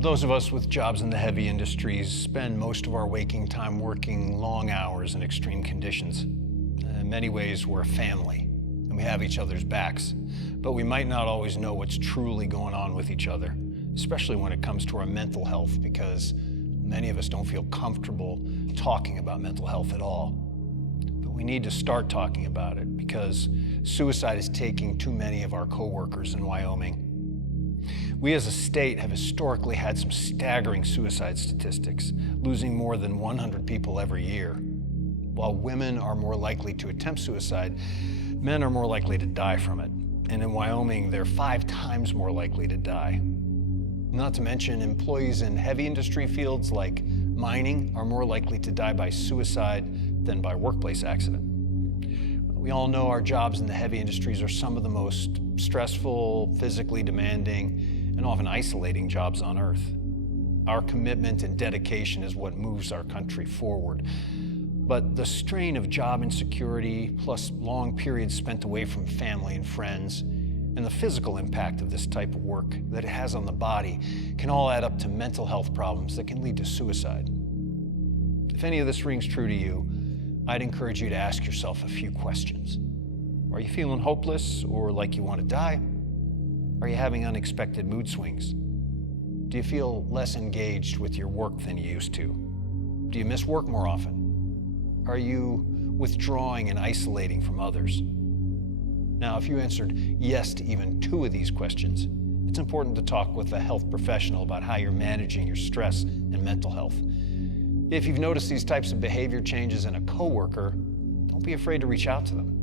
Those of us with jobs in the heavy industries spend most of our waking time working long hours in extreme conditions. In many ways, we're a family, and we have each other's backs. But we might not always know what's truly going on with each other, especially when it comes to our mental health, because many of us don't feel comfortable talking about mental health at all. But we need to start talking about it, because suicide is taking too many of our coworkers in Wyoming. We as a state have historically had some staggering suicide statistics, losing more than 100 people every year. While women are more likely to attempt suicide, men are more likely to die from it. And in Wyoming, they're 5 times more likely to die. Not to mention, employees in heavy industry fields like mining are more likely to die by suicide than by workplace accident. We all know our jobs in the heavy industries are some of the most stressful, physically demanding, and often isolating jobs on Earth. Our commitment and dedication is what moves our country forward. But the strain of job insecurity, plus long periods spent away from family and friends, and the physical impact of this type of work that it has on the body can all add up to mental health problems that can lead to suicide. If any of this rings true to you, I'd encourage you to ask yourself a few questions. Are you feeling hopeless or like you want to die? Are you having unexpected mood swings? Do you feel less engaged with your work than you used to? Do you miss work more often? Are you withdrawing and isolating from others? Now, if you answered yes to even 2 of these questions, it's important to talk with a health professional about how you're managing your stress and mental health. If you've noticed these types of behavior changes in a coworker, don't be afraid to reach out to them.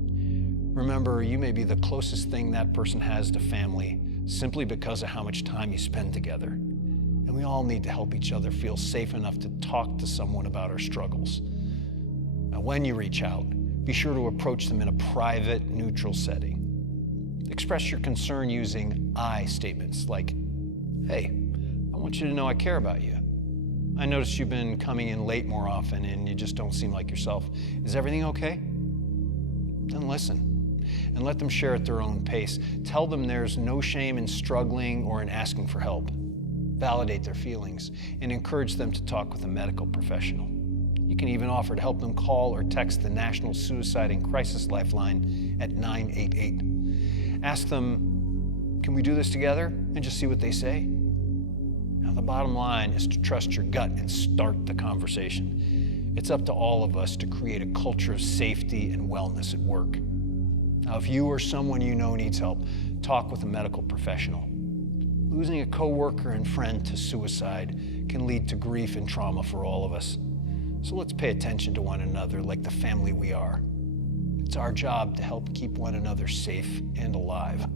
Remember, you may be the closest thing that person has to family simply because of how much time you spend together. And we all need to help each other feel safe enough to talk to someone about our struggles. Now, when you reach out, be sure to approach them in a private, neutral setting. Express your concern using I statements like, "Hey, I want you to know I care about you. I noticed you've been coming in late more often and you just don't seem like yourself. Is everything okay?" Then listen and let them share at their own pace. Tell them there's no shame in struggling or in asking for help. Validate their feelings and encourage them to talk with a medical professional. You can even offer to help them call or text the National Suicide and Crisis Lifeline at 988. Ask them, "Can we do this together?" and just see what they say. Now, the bottom line is to trust your gut and start the conversation. It's up to all of us to create a culture of safety and wellness at work. Now, if you or someone you know needs help, talk with a medical professional. Losing a coworker and friend to suicide can lead to grief and trauma for all of us. So let's pay attention to one another like the family we are. It's our job to help keep one another safe and alive.